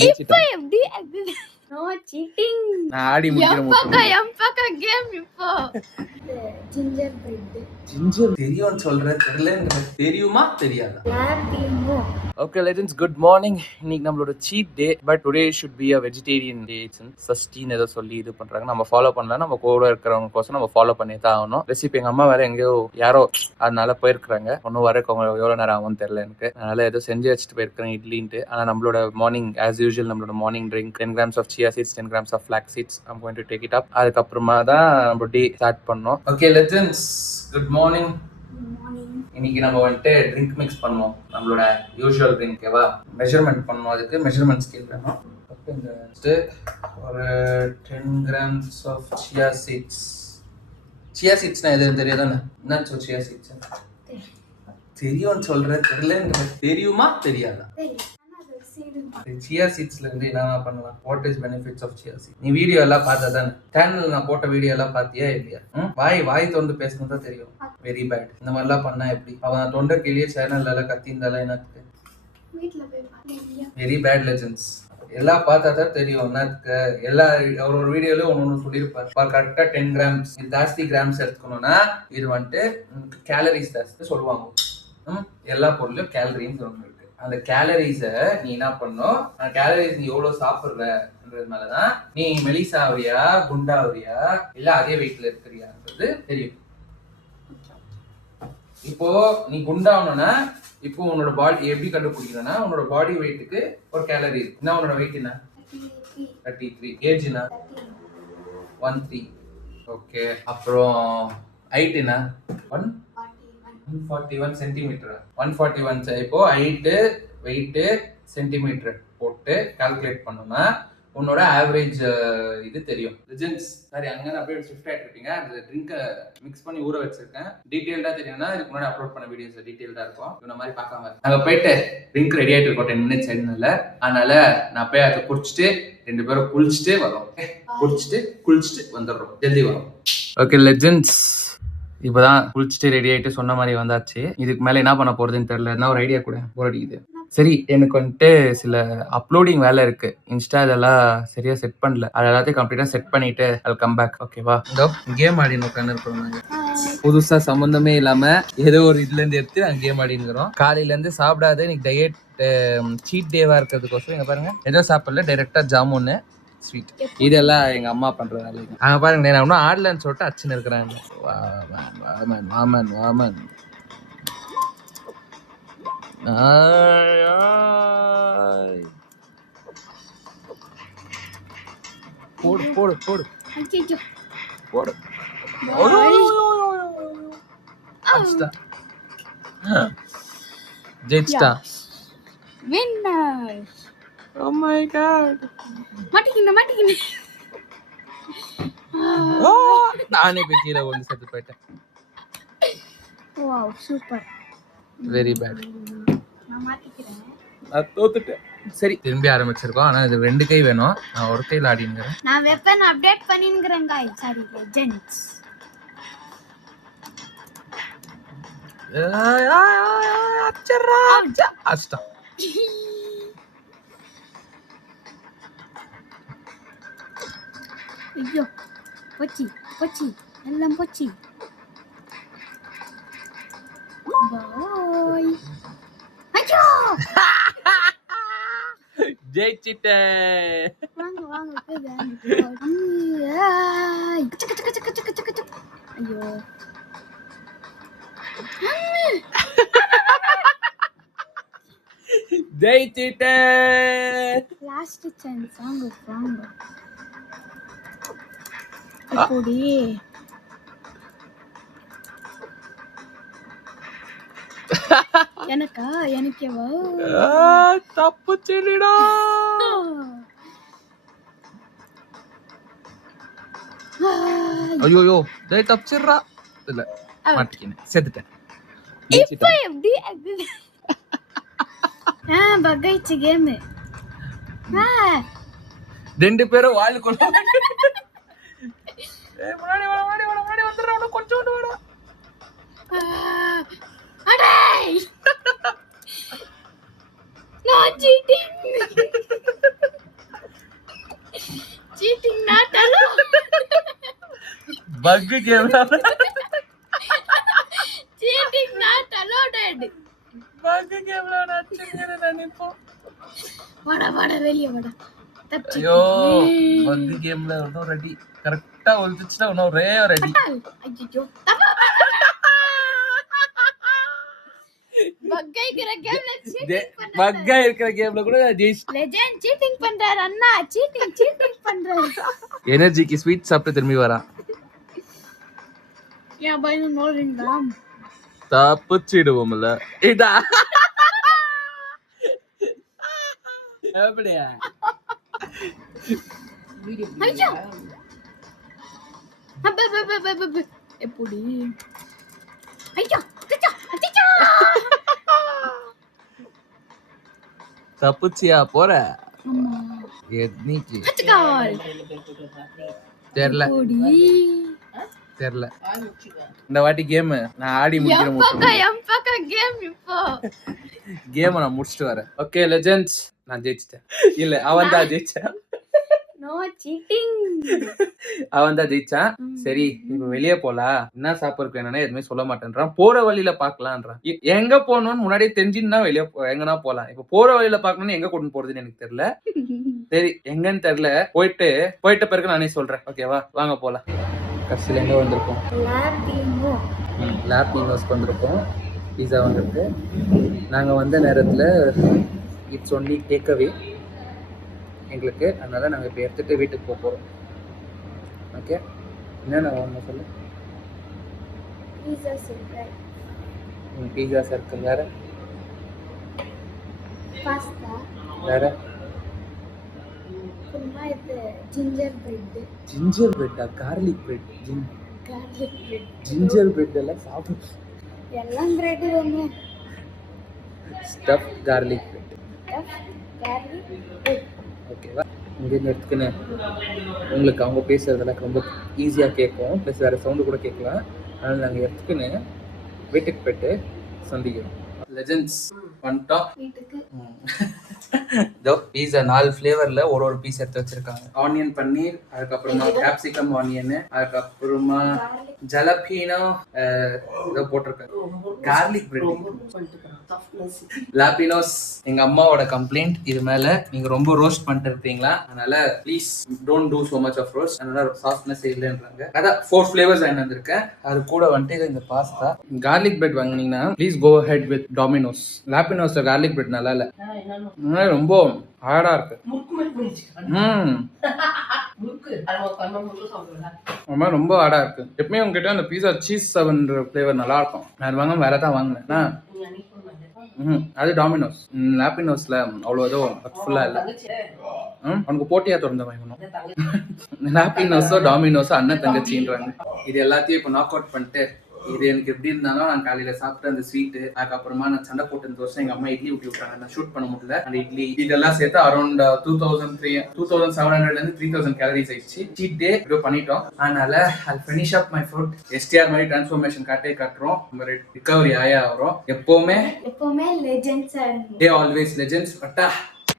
இப்போ எப்படி no seating. நான் ஆடி முடிக்கிறேன். எம்பக்க கேம் இப்போ. ஜிஞ்சர் தெரியும்னு சொல்றேன், தெரியலன்னு தெரியுமா தெரியாதா? La Pino'z. Okay legends, good morning. இன்னைக்கு நம்மளோட cheat day, but today should be a vegetarian day. சஸ்டீன் ஏதோ சொல்லி இது பண்றாங்க. நம்ம ஃபாலோ பண்ணலாம், நம்ம கூட இருக்கிறவங்க கோசம் நம்ம ஃபாலோ பண்ணி தான் ஆகணும். ரெசிபி எங்க அம்மா வேற எங்கேயோ யாரோ அதனால போயிருக்காங்க. ஒன்னும் வர எவ்வளவு நேரம் ஆகும்னு தெரியல எனக்கு. அதனால ஏதோ செஞ்சு வச்சுட்டு போயிருக்கேன் இட்லின்ட்டு. ஆனா நம்மளோட மார்னிங் ஆஸ் யூஷுவல் நம்மளோட morning drink 10 grams of chia seeds, 10 grams of flax seeds. I'm going to take it up. அதுக்கப்புறமா தான் நம்ம டே ஸ்டார்ட் பண்ணோம். Okay legends, good morning. இன்னைக்கு நம்ம வந்துட்டு ட்ரிங்க் மிக்ஸ் பண்ணுவோம். நம்மளோட யூஷுவல் ட்ரிங்க்வா மெஷர்மெண்ட் பண்ணுவோம். அதுக்கு மெஷர்மெண்ட் ஸ்கேல் வேணும். ஒரு 10 grams of chia seeds. chia seeds நான் எது தெரியாதானே? என்ன சொல் chia seeds? தெரியும்னு சொல்றேன், தெரியலன்னு தெரியுமா தெரியாதா? chia seedsல இருந்து என்ன பண்ணலாம்? What is benefits of chia seeds? நீ வீடியோ எல்லாம் பார்த்தா தானே? சேனல்ல நான் போட்ட வீடியோ எல்லாம் பாத்தியா இல்லையா? வாய் தொண்டு பேசணும் தான் தெரியும். Very bad. இந்த மாதிரிலாம் பண்ணா எப்படி? அவன் தொண்டை கிளியே சேனல்ல எல்லாம் கத்தி இருந்தாலும் என்னத்துக்கு? Very bad legends. எல்லாம் பார்த்தா தான் தெரியும் என்னத்துக்கு. எல்லா ஒரு வீடியோல ஒன்னு சொல்லியிருப்பாரு. கரெக்டா 10 grams ஜாஸ்தி கிராம்ஸ் எடுத்துக்கணும்னா இது வந்துட்டு கேலரிஸ் ஜாஸ்தி சொல்லுவாங்க. எல்லா பொருளும் கேலரின்னு ஒன்று இருக்கு. அந்த கேலரிஸ நீ என்ன பண்ணும், அந்த கேலரிஸ் நீ எவ்வளவு சாப்பிடுறதுனாலதான் நீ மெலிசாவரியா குண்டாவரியா இல்ல அதே வெயிட்ல இருக்கிறியான்றது தெரியும். இப்போ நீ குண்டாகணும்னா இப்போ உன்னோட பாடி எப்படி கண்டுபிடிக்கணும்னா உன்னோட பாடி வெயிட்டுக்கு ஒரு கேலரி இருக்கு. என்ன உன்னோட வெயிட் என்ன? 33. ஏஜ் என்ன? 13. ஓகே. அப்புறம் ஹைட் என்ன? 141 சென்டிமீட்டர். 141. இப்போ ஹைட்டு வெயிட்டு சென்டிமீட்டர் போட்டு கால்குலேட் பண்ணோம்னா உன்னோட ஆவரேஜ் இது தெரியும். லெஜெண்ட்ஸ் சாரி, அங்கே அப்படியே ஷிஃப்ட் ஆகிட்டு இருக்கீங்க. அந்த ட்ரிங்கை மிக்ஸ் பண்ணி ஊற வச்சிருக்கேன். டீட்டெயில்டாக தெரியும்னா இதுக்கு முன்னாடி அப்லோட் பண்ண வீடியோஸ் டீட்டெயில்டாக இருக்கும். இந்த மாதிரி பார்க்காம நாங்கள் போயிட்டு ட்ரிங்க் ரெடி ஆகிட்டு இருக்கோம் 10 minutes ஆயிடுனால. அதனால நான் போய் அதை குடிச்சிட்டு 2 பேரும் குளிச்சுட்டு வரோம். குளிச்சுட்டு வந்துடுறோம். ஜல்தி வரோம். ஓகே லெஜெண்ட்ஸ், இப்பதான் குளிச்சுட்டு ரெடி ஆயிட்டு சொன்ன மாதிரி வந்தாச்சு. இதுக்கு மேல என்ன பண்ண போறதுன்னு தெரியல. என்ன ஒரு ஐடியா கூட போர் அடிக்குது. சரி, எனக்கு வந்துட்டு சில அப்லோடிங் வேலை இருக்கு. இன்ஸ்டா இதெல்லாம் சரியா செட் பண்ணல. அது எல்லாத்தையும் கம்ப்ளீட்டா செட் பண்ணிட்டு I'll come back. ஓகேவா? இதோ கேம் ஆடின்னு உட்காந்து இருக்கோம். புதுசா சம்பந்தமே இல்லாம ஏதோ ஒரு இதுல இருந்து எடுத்து நாங்க கேம் ஆடினுக்கிறோம். காலையில இருந்து சாப்பிடாத இன்னைக்கு டயட் சீட் டேவா இருக்கிறதுக்கோசம் இங்க பாருங்க ஏதோ சாப்பிடல, டைரக்டா ஜாமுன்னு ஸ்வீட். இதெல்லாம் எங்க அம்மா பண்ற வேலை. அங்க பாருங்க, நான் இன்னும் ஆடலன்னு சொல்லிட்டு அச்சுன்னு இருக்கிறாங்க. போடு போடு போடு போடு. ஜெயிச்சிட்டா. வின்னர். Oh my god. மாட்டிக்கினே. நானே போய் கீழே வந்து செத்து போயிட்டேன். Wow, super. Very bad. நான் மாட்டிக்கிறேன். நான் தோத்துட்டேன். சரி, திரும்பி ஆரம்பிச்சிருக்கோம். ஆனா இது 2 கை வேணும். நான் ஒரு கையில ஆடிங்கிறேன். நான் வெப்பன் அப்டேட் பண்ணிங்கறேன் गाइस. Sorry legends. அச்சரா அஸ்டா. ஐயோ, போச்சி எல்லாம் போச்சி. பாய். ஐயோ, ஜெயிச்சிட்டேன். வாங்க போங்க. ஐயோ, ஜெயிச்சிட்டேன். Last chance. வாங்க. இப்படி எனக்கேவா? தப்பு சொல்லிடா. ஐயோ டேய் தப்பிச்சிரா. இல்ல மாட்டிக்கினே செத்துட்டேன். இப்போ எப்படி பகைச்சு கேம். 2 பேரும் வால் கொண்டு முன்னாடி வந்துடுறா. கொஞ்சோண்டு வாடா. அடே, நான் சீட்டிங். பக் கேம் சீட்டிங் நாட் அலோடட். பக் கேம்ல நச்சங்கற நினைப்போ. வாடா வெளிய வாடா. ஐயோ பக் கேம்ல இன்னும் ரெடி கரெக்ட்டா ஒளிச்சிட்டா இன்னும் ஒரே ரெடி. ஐயோ பக்கை இருக்கிற கேம்ல சீட்டிங் பண்றாரு. பக்கா இருக்கிற கேம்ல கூட ஜெயிச்சு. லெஜெண்ட் சீட்டிங் பண்றாரு அண்ணா. சீட்டிங் பண்றாரு. எனர்ஜிக்கு ஸ்வீட் சாப்பிட்டு திரும்பி வரான். ஏன் பையனு நோறீங்களா? தப்பிச்சிடுவோம்ல. இதா எப்படியா ஐயோ எப்படி ஐயோ தப்பிச்சியா போற அம்மா எத்னிக்கு ஹச்கால் தெரியல எப்படி தெரியல. இந்த வாட்டி கேம் நான் ஆடி முடிக்கிறேன். எம்பக்க கேம் இப்போ கேம் நான் முடிச்சிட்டு வரேன். ஓகே லெஜெண்ட்ஸ் நான் ஜெயிச்சிட்டேன். இல்ல அவன் தான் ஜெயிச்சான். No seating. அவன் தான் ஜெயிச்சான். சரி இப்ப வெளியே போலாம். என்ன சாப்பிடுறதுக்கு என்னன்னா எதுவுமே சொல்ல மாட்டேன்றான். போற வழியில பாக்கலான்றான். எங்க போகணும்னு முன்னாடியே தெரிஞ்சுன்னா வெளியே எங்கன்னா போலாம். இப்ப போற வழியில பாக்கணும்னு எங்க கொண்டு போறதுன்னு எனக்கு தெரியல. சரி எங்கன்னு தெரியல. போயிட்ட பிறகு நானே சொல்றேன். ஓகேவா வாங்க போலாம். கடைசியில் எங்க வந்திருக்கோம்? லேப் யூனிவர்ஸ்க்கு வந்திருக்கோம். பீஸா வந்துருக்கு. நாங்கள் வந்த நேரத்தில் இட்ஸ் ஒன்லி டேக் அவே எங்களுக்கு. அதனால நாங்கள் இப்போ எடுத்துகிட்டு வீட்டுக்கு போக போகிறோம். ஓகே என்ன ஒன்று சொல்லு. பீஸா சர்க்கிள் வேறு வேறு ஜிஞ்சர் பிரெட்டா? Garlic bread. ஜிஞ்சர் பிரெட் எல்லாம் சாப்பிடு. எல்லாம் பிரெட் தானே. Stuff garlic bread. ஓகேவா? இங்கேருந்து எடுத்துக்கின்னு உங்களுக்கு அவங்க பேசுறதெல்லாம் ரொம்ப ஈஸியாக கேட்கும். ப்ளஸ் வேறு சவுண்டு கூட கேட்கலாம். அதனால் நாங்கள் எடுத்துக்கின்னு வீட்டுக்கு போய்ட்டு சந்திக்கிறோம். லெஜெண்ட்ஸ் வந்துட்டோம் வீட்டுக்கு. இதோ பீஸா 4 ஃப்ளேவர்ல ஒரு பீஸ் எடுத்து வச்சிருக்காங்க. ஆனியன் பன்னீர், அதுக்கப்புறமா கேப்சிகம் ஆனியன், அதுக்கப்புறமா ஜலபீனோ இதோ போட்டிருக்காங்க. Garlic bread, La Pino'z. எங்க அம்மாவோட கம்ப்ளைண்ட் இது மேல நீங்க ரொம்ப ரோஸ்ட் பண்ணிட்டு இருக்கீங்களா, அதனால please don't do so much of roast. அதனால சாஃப்ட்னஸ் இல்லைன்றாங்க. அதான் 4 ஃப்ளேவர்ஸ் வாங்கி வந்திருக்கேன். அது கூட வந்துட்டு இந்த பாஸ்தா. கார்லிக் பிரெட் வாங்கினீங்கன்னா please go head with Domino's. லாபினோஸ்ல கார்லிக் பிரெட் நல்லா இல்ல, ரொம்ப ஹார்டா இருக்கு. ரொம்ப ஹார்டா இருக்கு. எப்பவுமே உங்ககிட்ட அந்த பீஸா சீஸ் 7 ஃப்ளேவர் நல்லா இருக்கும். நான் வாங்க வேற தான் வாங்கினேன். அது டாமினோஸ். லாபினோஸ்ல அவ்வளோ எதுவும் ஃபுல்லா இல்ல. உனக்கு போட்டியா திறந்த வாங்கணும். லாபினோஸோ டாமினோஸோ அண்ணன் தங்கச்சின்றாங்க. இது எல்லாத்தையும் இப்போ நாக் அவுட் பண்ணிட்டு, இது எனக்கு எப்படி இருந்தாலும் நான் காலையில சாப்பிட்டு அந்த ஸ்வீட்டு, அதுக்கப்புறமா நான் சண்டை போட்டு இந்த வருஷம் எங்க அம்மா இட்லி ஊட்டி விட்டாங்க. நான் ஷூட் பண்ண முடியல. அந்த இட்லி இதெல்லாம் சேர்த்து அரௌண்ட் 2700 3000 கேலரிஸ் ஆயிடுச்சு. சீட் டே இப்போ பண்ணிட்டோம். அதனால I'll finish up my food. STR மாதிரி டிரான்ஸ்ஃபர்மேஷன் காட்டுறோம். நம்ம ரிகவரி ஆயா வரும். எப்பவுமே legends. they always legends. Patta